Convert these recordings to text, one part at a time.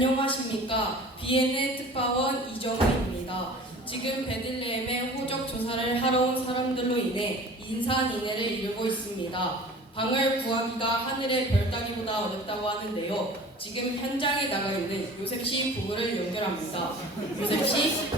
안녕하십니까. 비엔의 특파원 이정우입니다. 지금 베들레헴의 호적 조사를 하러 온 사람들로 인해 인산인해를 이루고 있습니다. 방을 구하기가 하늘의 별따기보다 어렵다고 하는데요. 지금 현장에 나가 있는 요셉 씨 부부를 연결합니다. 요셉 씨,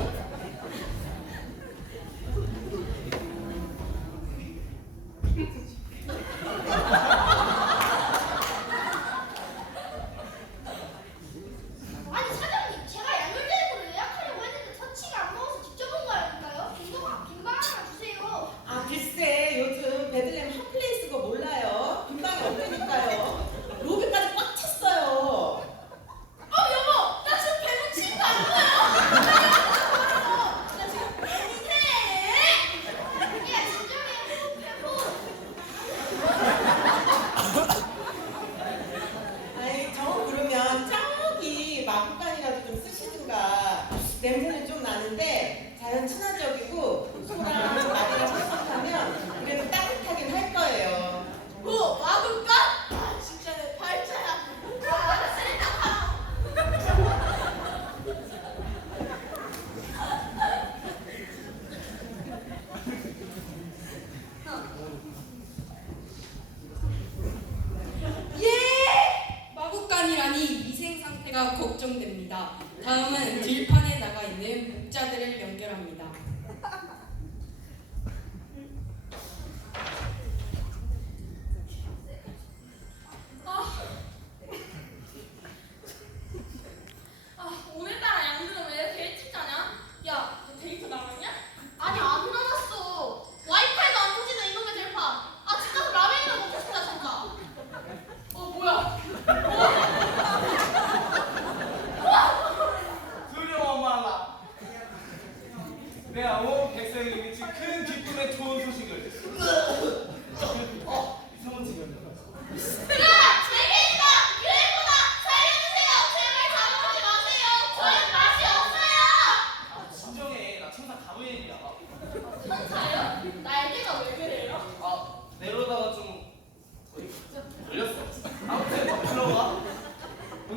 마구간이라도 좀 쓰시든가. 냄새는 좀 나는데 자연 친화적이고 소랑 다음은 들판에 나가 있는 목자들을 연결합니다.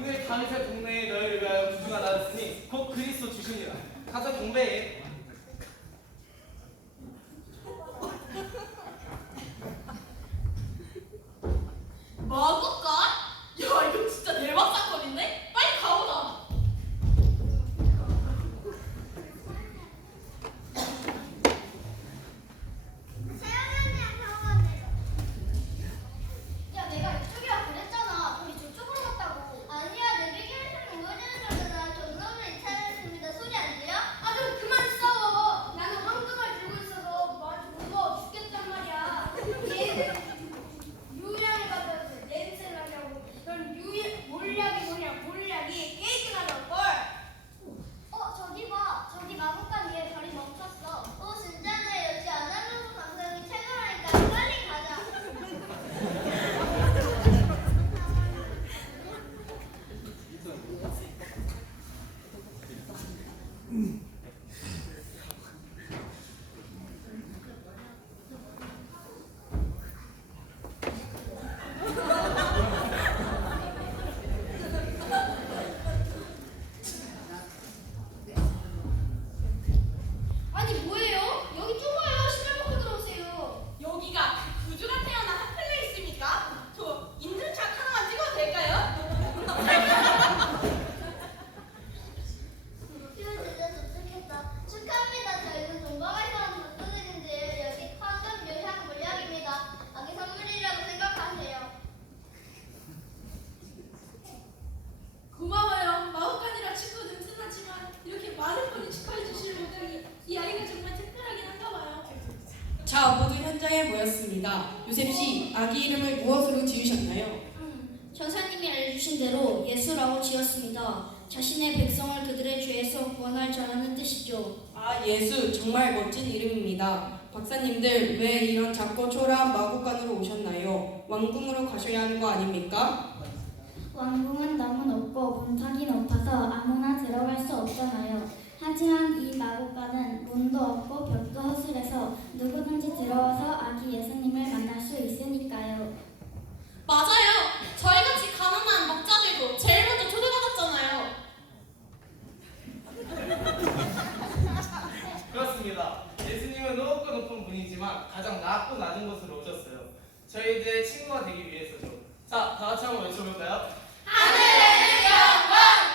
오늘 다윗의 동네에 너희를 위하여 구주가 나왔으니 곧 그리스도 주시니라. 가서 동네에 자, 모두 현장에 모였습니다. 요셉 씨, 아기 이름을 무엇으로 지으셨나요? 음, 천사님이 알려주신 대로 예수라고 지었습니다. 자신의 백성을 그들의 죄에서 구원할 자라는 뜻이죠. 아, 예수 정말 멋진 이름입니다. 박사님들 왜 이런 작고 초라한 마구간으로 오셨나요? 왕궁으로 가셔야 하는 거 아닙니까? 왕궁은 남은 없고 문탁이 탄생한 이 마곡간은 문도 없고 벽도 허술해서 누구든지 들어와서 아기 예수님을 만날 수 있으니까요. 맞아요. 저희같이 가난한 먹자들도 제일 먼저 초대받았잖아요. 그렇습니다. 예수님은 높고 높은 분이지만 가장 낮고 낮은 곳으로 오셨어요. 저희들의 친구가 되기 위해서죠. 자, 다 같이 한번 외쳐볼까요? 하늘의 영광!